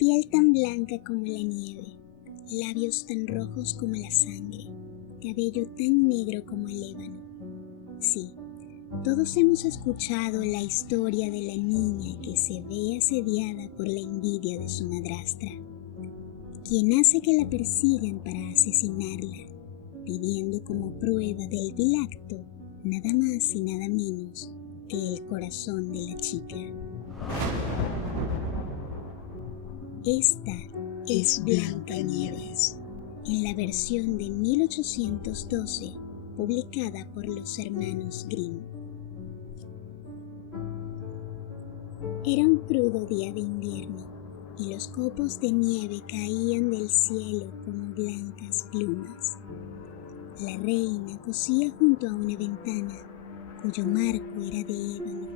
piel tan blanca como la nieve, labios tan rojos como la sangre, cabello tan negro como el ébano. Sí, todos hemos escuchado la historia de la niña que se ve asediada por la envidia de su madrastra, quien hace que la persigan para asesinarla, pidiendo como prueba del vil acto nada más y nada menos que el corazón de la chica. Esta es Blancanieves, en la versión de 1812, publicada por los hermanos Grimm. Era un crudo día de invierno y los copos de nieve caían del cielo como blancas plumas. La reina cosía junto a una ventana cuyo marco era de ébano,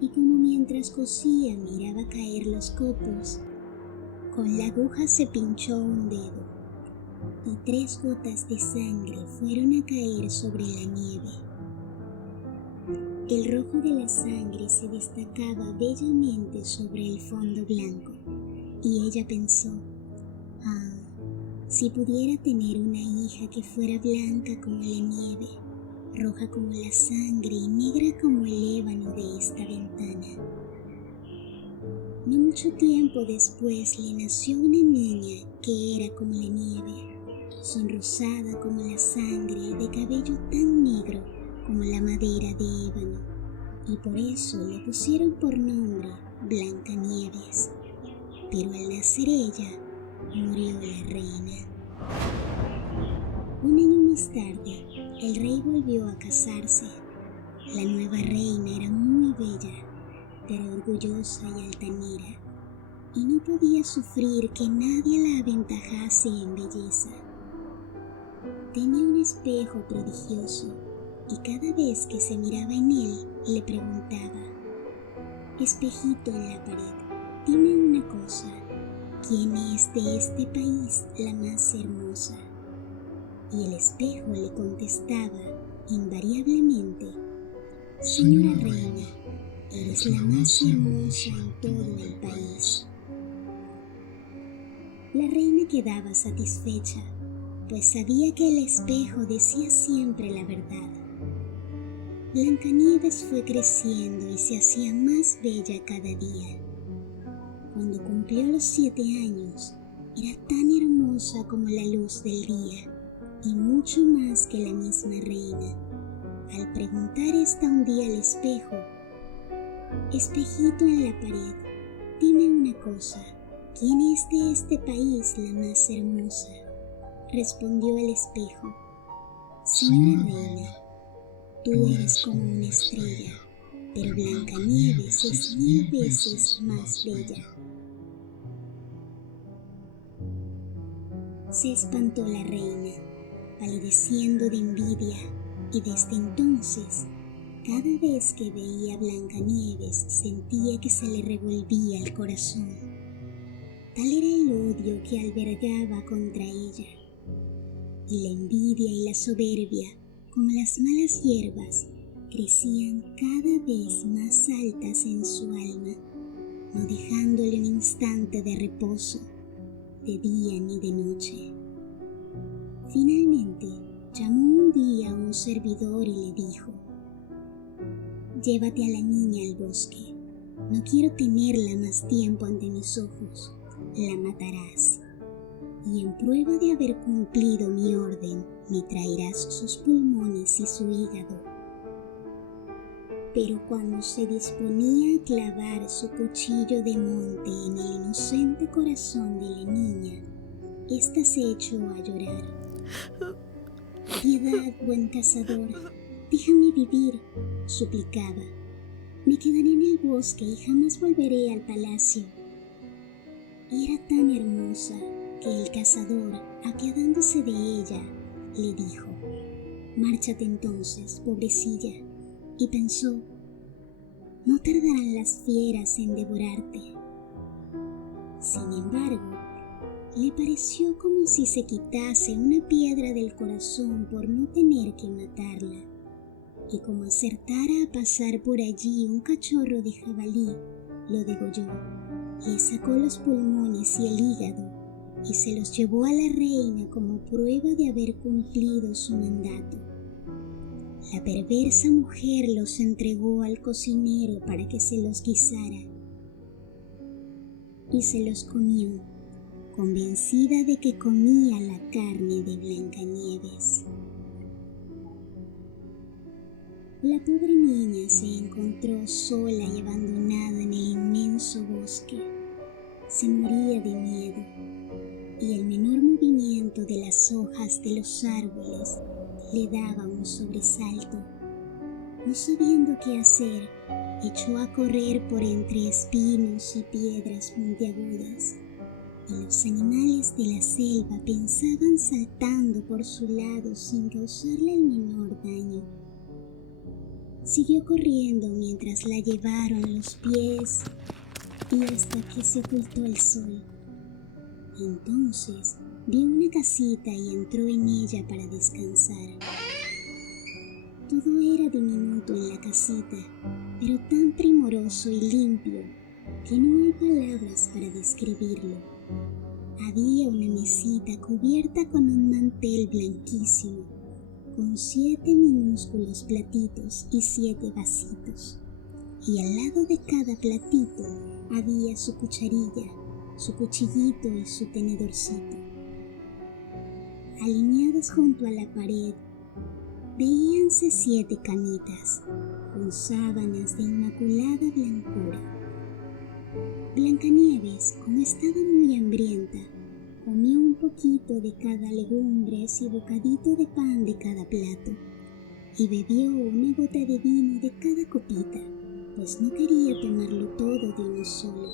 y como mientras cosía miraba caer los copos, con la aguja se pinchó un dedo y 3 gotas de sangre fueron a caer sobre la nieve. El rojo de la sangre se destacaba bellamente sobre el fondo blanco y ella pensó: si pudiera tener una hija que fuera blanca como la nieve, roja como la sangre y negra como el ébano de esta ventana. No mucho tiempo después le nació una niña que era como la nieve, sonrosada como la sangre y de cabello tan negro como la madera de ébano, y por eso le pusieron por nombre Blancanieves. Pero al nacer ella, murió la reina. Un año más tarde, el rey volvió a casarse. La nueva reina era muy bella, pero orgullosa y altanera, y no podía sufrir que nadie la aventajase en belleza. Tenía un espejo prodigioso, y cada vez que se miraba en él, le preguntaba: «Espejito en la pared, dime una cosa, ¿quién es de este país la más hermosa?». Y el espejo le contestaba invariablemente: «Señora reina, eres la más hermosa en todo el país». La reina quedaba satisfecha, pues sabía que el espejo decía siempre la verdad. Blancanieves fue creciendo y se hacía más bella cada día. Cuando cumplió los 7 años, era tan hermosa como la luz del día, y mucho más que la misma reina. Al preguntar esta un día al espejo: «Espejito en la pared, dime una cosa, ¿quién es de este país la más hermosa?», respondió el espejo: «Señora reina, tú eres como una estrella, pero Blancanieves es 1000 veces más bella». Se espantó la reina, palideciendo de envidia, y desde entonces, cada vez que veía a Blancanieves sentía que se le revolvía el corazón. Tal era el odio que albergaba contra ella, y la envidia y la soberbia, como las malas hierbas, crecían cada vez más altas en su alma, no dejándole un instante de reposo, de día ni de noche. Finalmente, llamó un día a un servidor y le dijo: «Llévate a la niña al bosque. No quiero tenerla más tiempo ante mis ojos. La matarás. Y en prueba de haber cumplido mi orden, me traerás sus pulmones y su hígado». Pero cuando se disponía a clavar su cuchillo de monte en el inocente corazón de la niña, ésta se echó a llorar. «Piedad, buen cazador, déjame vivir», suplicaba. «Me quedaré en el bosque y jamás volveré al palacio». Y era tan hermosa que el cazador, apiadándose de ella, le dijo: «Márchate entonces, pobrecilla», y pensó: «No tardarán las fieras en devorarte». Sin embargo, le pareció como si se quitase una piedra del corazón por no tener que matarla, y como acertara a pasar por allí un cachorro de jabalí, lo degolló, Le sacó los pulmones y el hígado y se los llevó a la reina como prueba de haber cumplido su mandato. La perversa mujer los entregó al cocinero para que se los guisara y se los comió, convencida de que comía la carne de Blancanieves. La pobre niña se encontró sola y abandonada en el inmenso bosque. Se moría de miedo y el menor movimiento de las hojas de los árboles le daba un sobresalto. No sabiendo qué hacer, echó a correr por entre espinos y piedras puntiagudas, y los animales de la selva pensaban saltando por su lado sin causarle el menor daño. Siguió corriendo mientras la llevaron los pies y hasta que se ocultó el sol. Entonces vio una casita y entró en ella para descansar. Todo era diminuto en la casita, pero tan primoroso y limpio que no hay palabras para describirlo. Había una mesita cubierta con un mantel blanquísimo, con 7 minúsculos platitos y 7 vasitos, y al lado de cada platito había su cucharilla, su cuchillito y su tenedorcito. Alineadas junto a la pared, veíanse 7 camitas, con sábanas de inmaculada blancura. Blancanieves, como estaba muy hambrienta, comió un poquito de cada legumbres y bocadito de pan de cada plato, y bebió una gota de vino de cada copita, pues no quería tomarlo todo de uno solo.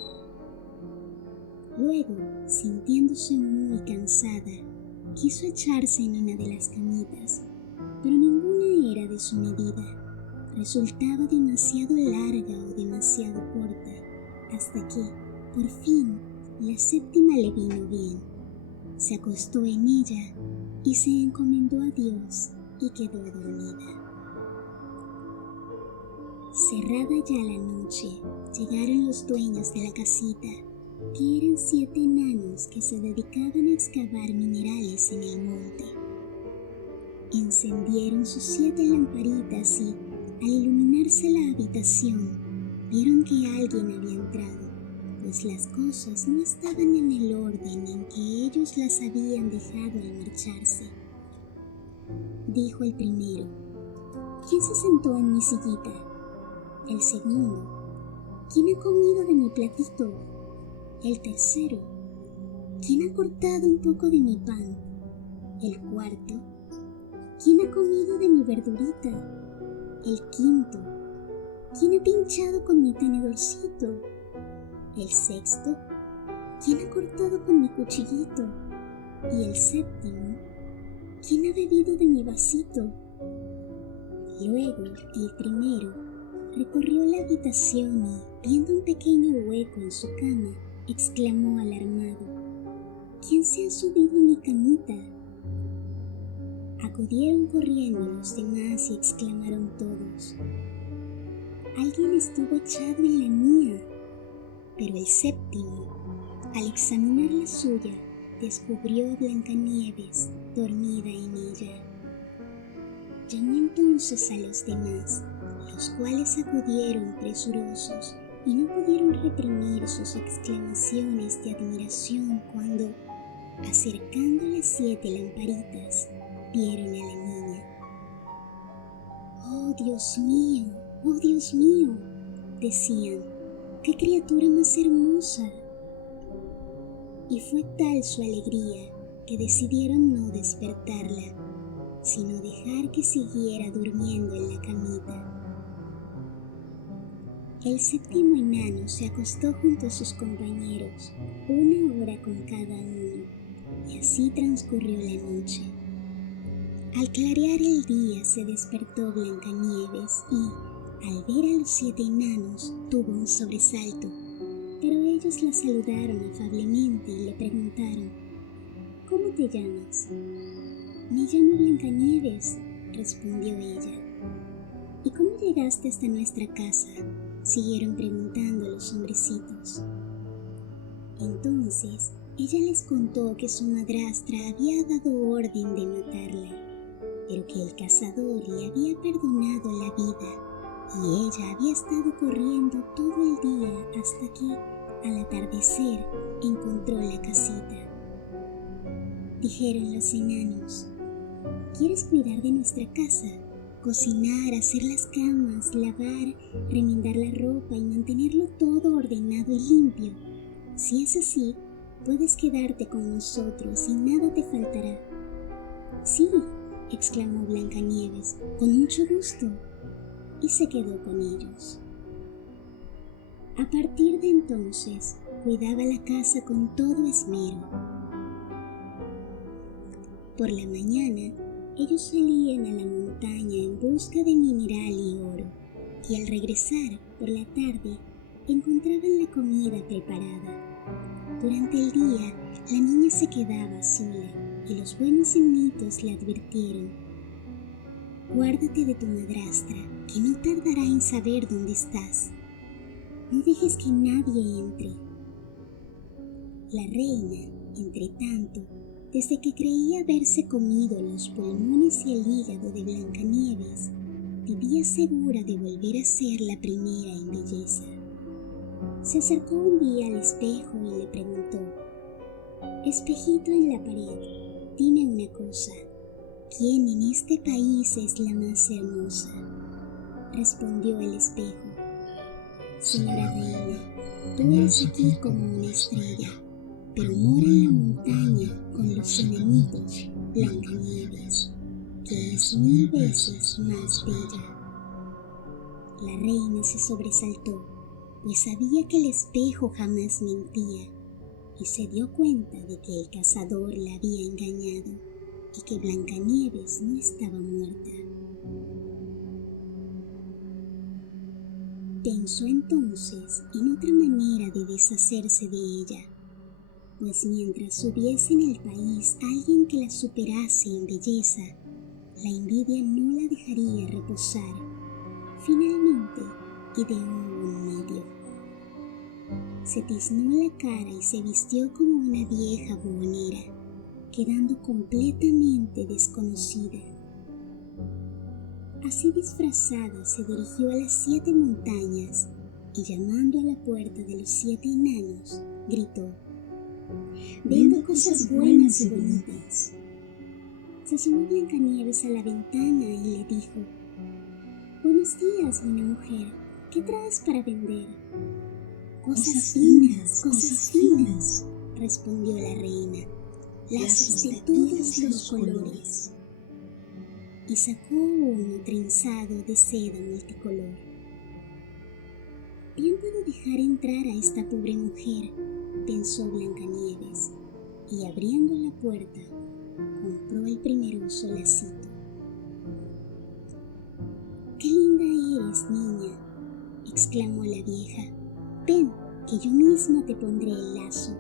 Luego, sintiéndose muy cansada, quiso echarse en una de las camitas, pero ninguna era de su medida. Resultaba demasiado larga o demasiado corta, hasta que, por fin, la 7ª le vino bien. Se acostó en ella y se encomendó a Dios y quedó dormida. Cerrada ya la noche, llegaron los dueños de la casita, que eran 7 enanos que se dedicaban a excavar minerales en el monte. Encendieron sus 7 lamparitas y, al iluminarse la habitación, vieron que alguien había entrado, pues las cosas no estaban en el orden en que ellos las habían dejado al marcharse. Dijo el primero: ¿quién se sentó en mi sillita? El segundo: ¿quién ha comido de mi platito? El tercero: ¿quién ha cortado un poco de mi pan? El cuarto: ¿quién ha comido de mi verdurita? El quinto: ¿quién ha pinchado con mi tenedorcito? El sexto: ¿quién ha cortado con mi cuchillito? Y el séptimo: ¿quién ha bebido de mi vasito? Luego, el primero recorrió la habitación y, viendo un pequeño hueco en su cama, exclamó alarmado: ¿quién se ha subido a mi camita? Acudieron corriendo los demás y exclamaron todos: alguien estuvo echado en la mía. Pero el séptimo, al examinar la suya, descubrió a Blancanieves dormida en ella. Llamó entonces a los demás, los cuales acudieron presurosos y no pudieron reprimir sus exclamaciones de admiración cuando, acercando las 7 lamparitas, vieron a la niña. ¡Oh, Dios mío! ¡Oh, Dios mío!, decían. ¡Qué criatura más hermosa! Y fue tal su alegría que decidieron no despertarla, sino dejar que siguiera durmiendo en la camita. El 7º enano se acostó junto a sus compañeros, 1 hora con cada uno, y así transcurrió la noche. Al clarear el día se despertó Blancanieves y, al ver a los 7 enanos, tuvo un sobresalto, pero ellos la saludaron afablemente y le preguntaron: ¿cómo te llamas? Me llamo Blancanieves, respondió ella. ¿Y cómo llegaste hasta nuestra casa?, siguieron preguntando los hombrecitos. Entonces ella les contó que su madrastra había dado orden de matarla, pero que el cazador le había perdonado la vida y ella había estado corriendo todo el día hasta que, al atardecer, encontró la casita. Dijeron los enanos: ¿quieres cuidar de nuestra casa? Cocinar, hacer las camas, lavar, remendar la ropa y mantenerlo todo ordenado y limpio. Si es así, puedes quedarte con nosotros y nada te faltará. Sí, exclamó Blancanieves, con mucho gusto, y se quedó con ellos. A partir de entonces, cuidaba la casa con todo esmero. Por la mañana, ellos salían a la montaña en busca de mineral y oro, y al regresar por la tarde encontraban la comida preparada. Durante el día, la niña se quedaba sola y los buenos enanitos le advirtieron: guárdate de tu madrastra, que no tardará en saber dónde estás. No dejes que nadie entre. La reina, entre tanto, desde que creía haberse comido los pulmones y el hígado de Blancanieves, vivía segura de volver a ser la primera en belleza. Se acercó un día al espejo y le preguntó: espejito en la pared, dime una cosa, ¿quién en este país es la más hermosa? Respondió el espejo: señora reina, tú eres aquí como una estrella, pero mora en la montaña con los enanitos, Blancanieves, que es 1000 veces más bella. La reina se sobresaltó, pues sabía que el espejo jamás mentía, y se dio cuenta de que el cazador la había engañado y que Blancanieves no estaba muerta. Pensó entonces en otra manera de deshacerse de ella, pues mientras hubiese en el país alguien que la superase en belleza, la envidia no la dejaría reposar. Finalmente ideó un buen medio. Se tiznó la cara y se vistió como una vieja buhonera, quedando completamente desconocida. Así disfrazada se dirigió a las 7 montañas y, llamando a la puerta de los 7 enanos, gritó: vendo cosas buenas y bonitas. Se asomó Blancanieves a la ventana y le dijo: buenos días, buena mujer, ¿qué traes para vender? Cosas finas, respondió la reina, lazos de todos los colores. Y sacó uno trenzado de seda multicolor. Bien puedo dejar entrar a esta pobre mujer, pensó Blancanieves, y abriendo la puerta, compró el primeroso lacito. ¡Qué linda eres, niña!, exclamó la vieja. Ven, que yo misma te pondré el lazo.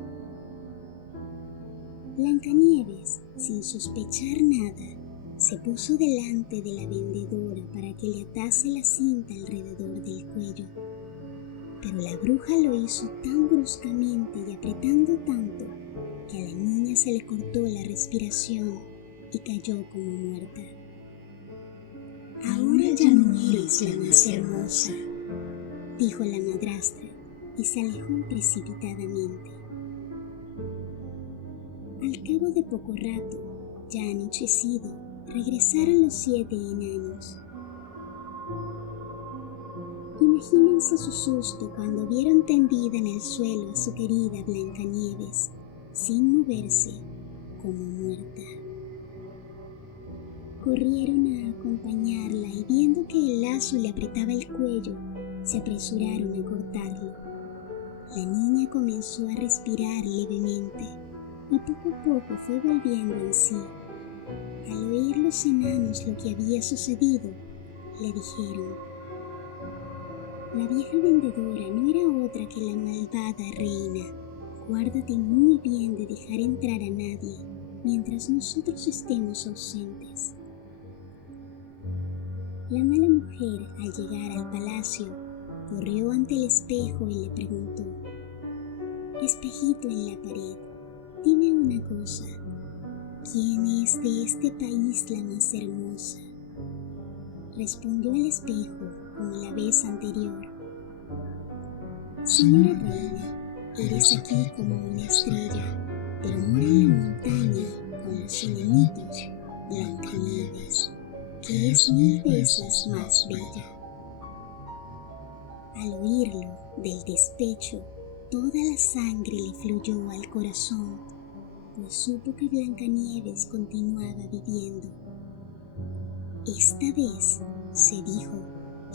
Blancanieves, sin sospechar nada, se puso delante de la vendedora para que le atase la cinta alrededor del cuello. Pero la bruja lo hizo tan bruscamente y apretando tanto que a la niña se le cortó la respiración y cayó como muerta. Ahora ya no eres la más hermosa, dijo la madrastra, y se alejó precipitadamente. Al cabo de poco rato, ya anochecido, regresaron los 7 enanos. Imagínense su susto cuando vieron tendida en el suelo a su querida Blancanieves, sin moverse, como muerta. Corrieron a acompañarla y, viendo que el lazo le apretaba el cuello, se apresuraron a cortarlo. La niña comenzó a respirar levemente y poco a poco fue volviendo en sí. Al oír los enanos lo que había sucedido, le dijeron: la vieja vendedora no era otra que la malvada reina. Guárdate muy bien de dejar entrar a nadie mientras nosotros estemos ausentes. La mala mujer, al llegar al palacio, corrió ante el espejo y le preguntó: Espejito en la pared, dime una cosa. ¿Quién es de este país la más hermosa? Respondió el espejo como la vez anterior. Señora reina, eres aquí como una estrella, pero mora en la montaña con los enanitos, Blancanieves, que es 1000 veces más bella. Al oírlo del despecho, toda la sangre le fluyó al corazón, pues supo que Blancanieves continuaba viviendo. Esta vez, se dijo,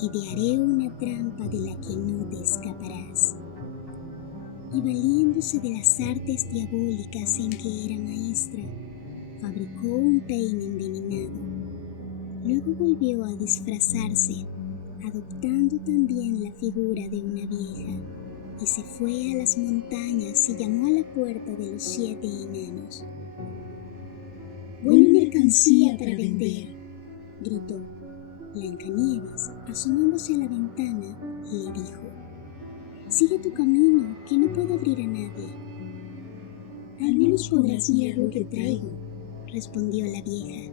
idearé una trampa de la que no te escaparás. Y valiéndose de las artes diabólicas en que era maestra, fabricó un peine envenenado. Luego volvió a disfrazarse, adoptando también la figura de una vieja, y se fue a las montañas y llamó a la puerta de los 7 enanos. «Buena mercancía para vender», gritó. Blancanieves, asomándose a la ventana, le dijo: «Sigue tu camino, que no puedo abrir a nadie». «Al menos podrás mirar lo que traigo», respondió la vieja,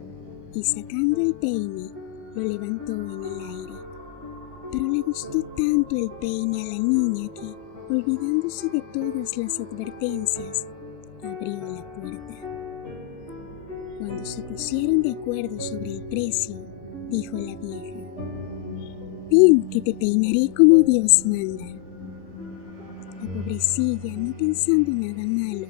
y sacando el peine, lo levantó en el aire. Pero le gustó tanto el peine a la niña que, olvidándose de todas las advertencias, abrió la puerta. Cuando se pusieron de acuerdo sobre el precio, dijo la vieja: «Ven, que te peinaré como Dios manda». La pobrecilla, no pensando nada malo,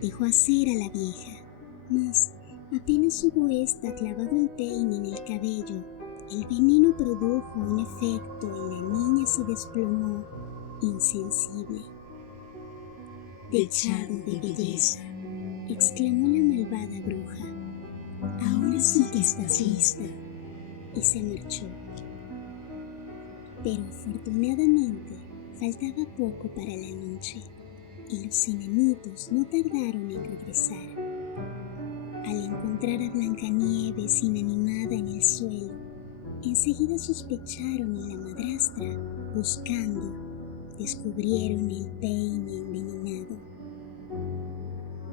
dejó hacer a la vieja, mas apenas hubo ésta clavado el peine en el cabello, el veneno produjo un efecto y la niña se desplomó insensible. «Dechado de belleza», exclamó la malvada bruja, «ahora sí que estás lista», y se marchó. Pero afortunadamente faltaba poco para la noche, y los enanitos no tardaron en regresar. Al encontrar a Blancanieves inanimada en el suelo, enseguida sospecharon y la madrastra, buscando, descubrieron el peine envenenado.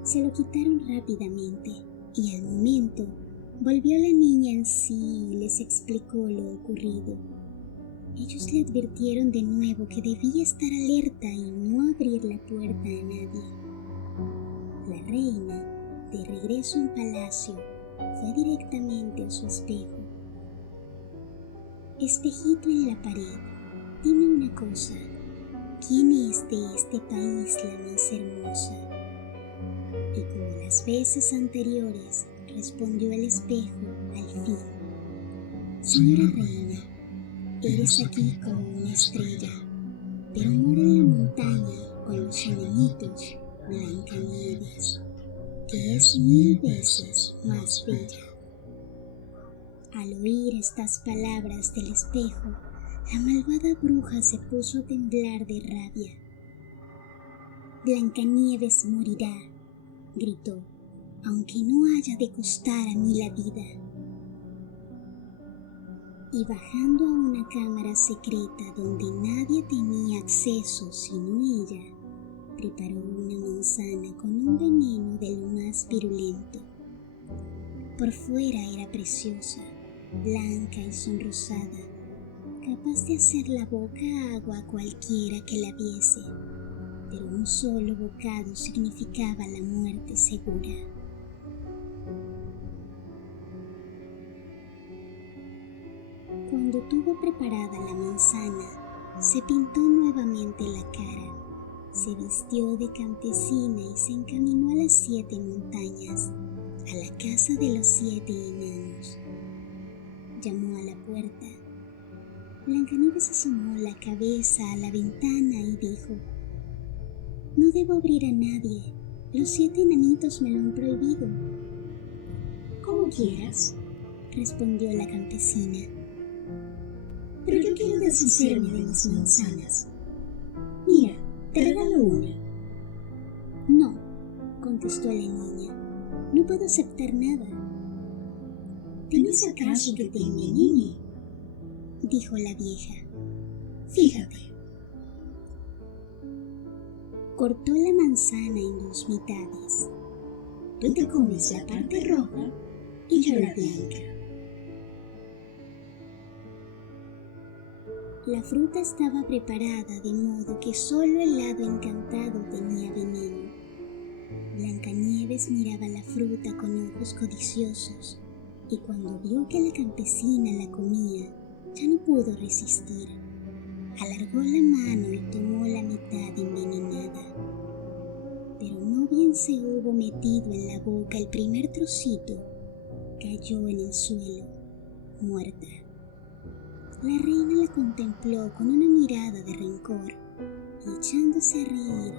Se lo quitaron rápidamente y al momento volvió la niña en sí y les explicó lo ocurrido. Ellos le advirtieron de nuevo que debía estar alerta y no abrir la puerta a nadie. La reina, de regreso en palacio, fue directamente a su espejo. «Espejito en la pared, dime una cosa. ¿Quién es de este país la más hermosa?» Y como las veces anteriores, respondió el espejo al fin: «Señora reina, eres aquí como una estrella, pero mora en la montaña con los enanitos, Blancanieves, que es 1000 veces más bella». Al oír estas palabras del espejo, la malvada bruja se puso a temblar de rabia. «Blancanieves morirá», gritó, «aunque no haya de costar a mí la vida». Y bajando a una cámara secreta donde nadie tenía acceso sino ella, preparó una manzana con un veneno de lo más virulento. Por fuera era preciosa, blanca y sonrosada, capaz de hacer la boca agua a cualquiera que la viese, pero un solo bocado significaba la muerte segura. Cuando tuvo preparada la manzana, se pintó nuevamente la cara, se vistió de campesina y se encaminó a las 7 montañas, a la casa de los 7 enanos. Llamó a la puerta. Blancanieves asomó la cabeza a la ventana y dijo: «No debo abrir a nadie, los 7 enanitos me lo han prohibido». «Como quieras», respondió la campesina, «pero yo quiero deshacerme de mis manzanas. Mira, te regalo una». «No», contestó la niña, «no puedo aceptar nada». «¿Temes acaso que te envenene?», dijo la vieja. «Fíjate». cortó la manzana en 2 mitades. Tú te comes la parte roja y yo la blanca. La fruta estaba preparada de modo que solo el lado encantado tenía veneno. Blancanieves miraba la fruta con ojos codiciosos y cuando vio que la campesina la comía, ya no pudo resistir. Alargó la mano y tomó la mitad envenenada. Pero no bien se hubo metido en la boca el primer trocito, cayó en el suelo, muerta. La reina la contempló con una mirada de rencor y echándose a reír,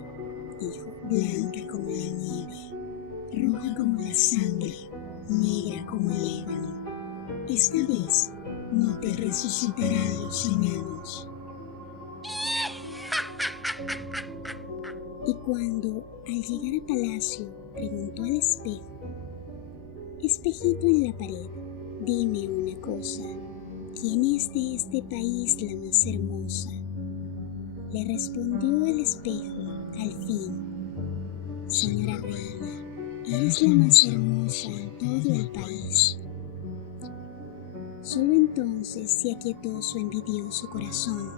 dijo: blanca como la nieve, roja como la sangre, negra como el ébano. Esta vez no te resucitarán los enanos. Y cuando, al llegar al palacio, preguntó al espejo: espejito en la pared, dime una cosa, ¿quién es de este país la más hermosa? Le respondió el espejo, al fin: señora reina, eres la más hermosa en todo el país. Solo entonces se aquietó su envidioso corazón,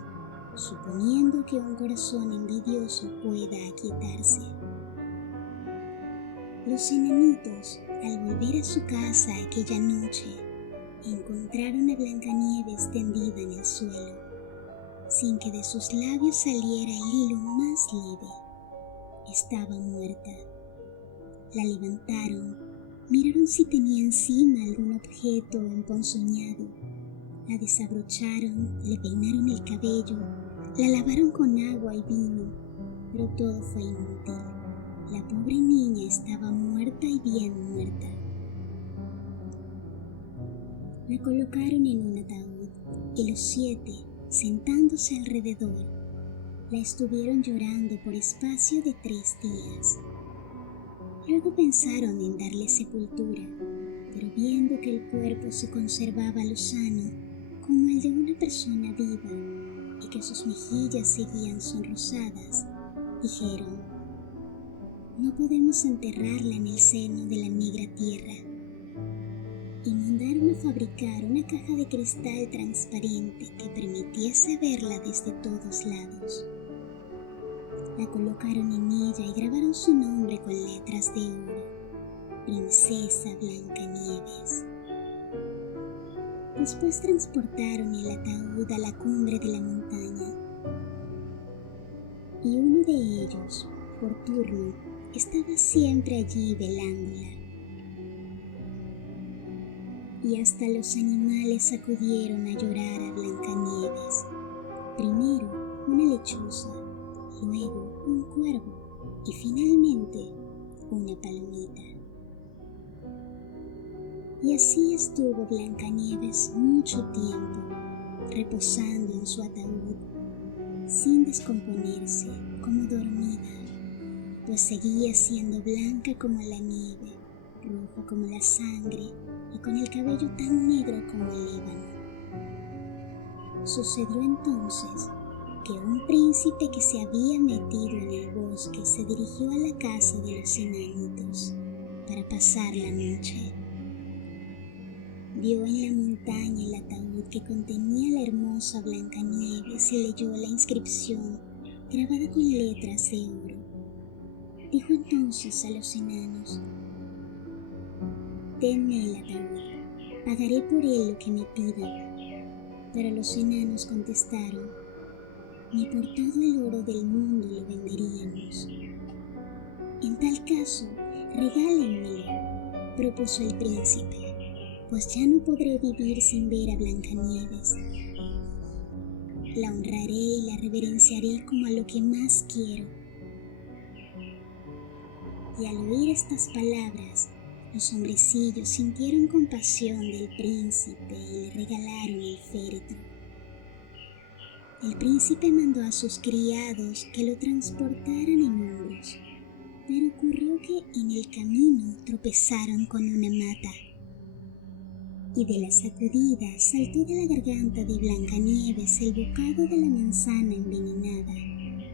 suponiendo que un corazón envidioso pueda aquietarse. Los enanitos, al volver a su casa aquella noche, encontraron a Blancanieves tendida en el suelo, sin que de sus labios saliera el hilo más leve. Estaba muerta. La levantaron, miraron si tenía encima algún objeto emponzoñado, la desabrocharon, le peinaron el cabello, la lavaron con agua y vino, pero todo fue inútil. La pobre niña estaba muerta y bien muerta. La colocaron en un ataúd y los 7, sentándose alrededor, la estuvieron llorando por espacio de 3 días. Luego pensaron en darle sepultura, pero viendo que el cuerpo se conservaba lozano como el de una persona viva y que sus mejillas seguían sonrosadas, dijeron: no podemos enterrarla en el seno de la negra tierra. Y mandaron a fabricar una caja de cristal transparente que permitiese verla desde todos lados. La colocaron en ella y grabaron su nombre con letras de oro: Princesa Blancanieves. Después transportaron el ataúd a la cumbre de la montaña y uno de ellos, por turno, estaba siempre allí velándola. Y hasta los animales acudieron a llorar a Blancanieves. Primero una lechuza, luego un cuervo y finalmente una palomita. Y así estuvo Blancanieves mucho tiempo, reposando en su ataúd, sin descomponerse, como dormida, pues seguía siendo blanca como la nieve, roja como la sangre y con el cabello tan negro como el ébano. Sucedió entonces que un príncipe que se había metido en el bosque se dirigió a la casa de los enanitos para pasar la noche. Vio en la montaña el ataúd que contenía la hermosa Blancanieves y leyó la inscripción grabada con letras de oro. Dijo entonces a los enanos: denme el ataúd, pagaré por él lo que me pidan. Pero los enanos contestaron: ni por todo el oro del mundo lo venderíamos. En tal caso, regálenmelo, propuso el príncipe, pues ya no podré vivir sin ver a Blancanieves. La honraré y la reverenciaré como a lo que más quiero. Y al oír estas palabras, los hombrecillos sintieron compasión del príncipe y le regalaron el féretro. El príncipe mandó a sus criados que lo transportaran en hombros, pero ocurrió que en el camino tropezaron con una mata. Y de la sacudida saltó de la garganta de Blancanieves el bocado de la manzana envenenada,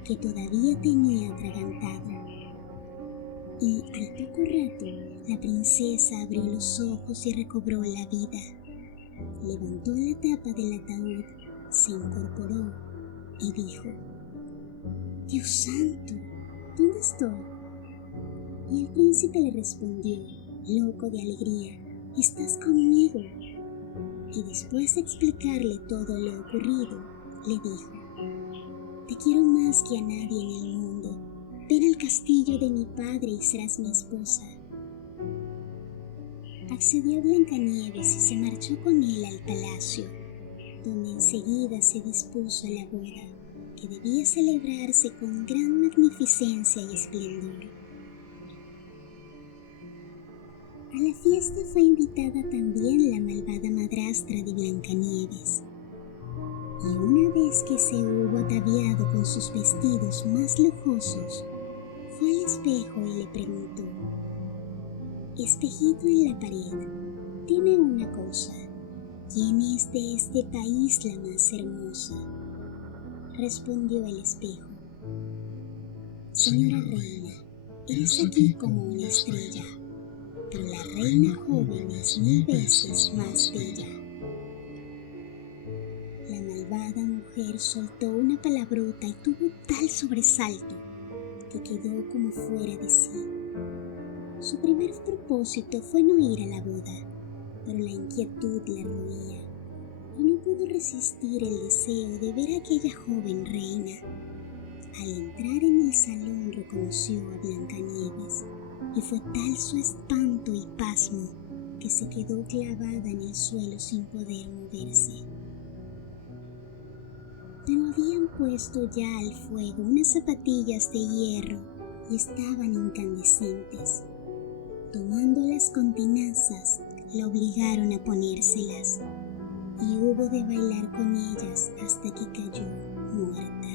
que que todavía tenía atragantado. Y al poco rato, la princesa abrió los ojos y recobró la vida. Levantó la tapa del ataúd, se incorporó y dijo: «Dios santo, ¿dónde estoy?». Y el príncipe le respondió, loco de alegría: «Estás conmigo». Y después de explicarle todo lo ocurrido, le dijo: «Te quiero más que a nadie en el mundo. Ven al castillo de mi padre y serás mi esposa». Accedió Blancanieves y se marchó con él al palacio, donde enseguida se dispuso la boda, que debía celebrarse con gran magnificencia y esplendor. A la fiesta fue invitada también la malvada madrastra de Blancanieves, y una vez que se hubo ataviado con sus vestidos más lujosos, fue al espejo y le preguntó: «Espejito en la pared, dime una cosa, ¿quién es de este país la más hermosa?». Respondió el espejo: «Señora reina, eres aquí como una estrella, pero la reina joven es 1000 veces más bella». La malvada mujer soltó una palabrota y tuvo tal sobresalto que quedó como fuera de sí. Su primer propósito fue no ir a la boda, pero la inquietud la roía y no pudo resistir el deseo de ver a aquella joven reina. Al entrar en el salón reconoció a Blancanieves y fue tal su espanto y pasmo que se quedó clavada en el suelo sin poder moverse. Pero habían puesto ya al fuego unas zapatillas de hierro y estaban incandescentes. Tomándolas con tenazas, la obligaron a ponérselas y hubo de bailar con ellas hasta que cayó muerta.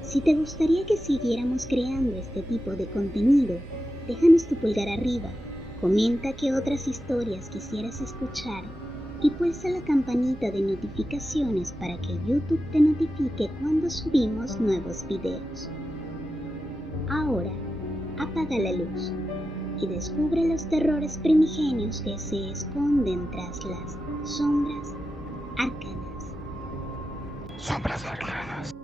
Si te gustaría que siguiéramos creando este tipo de contenido, déjanos tu pulgar arriba, comenta qué otras historias quisieras escuchar y pulsa la campanita de notificaciones para que YouTube te notifique cuando subimos nuevos videos. Ahora, apaga la luz y descubre los terrores primigenios que se esconden tras las sombras arcanas. Sombras arcanas.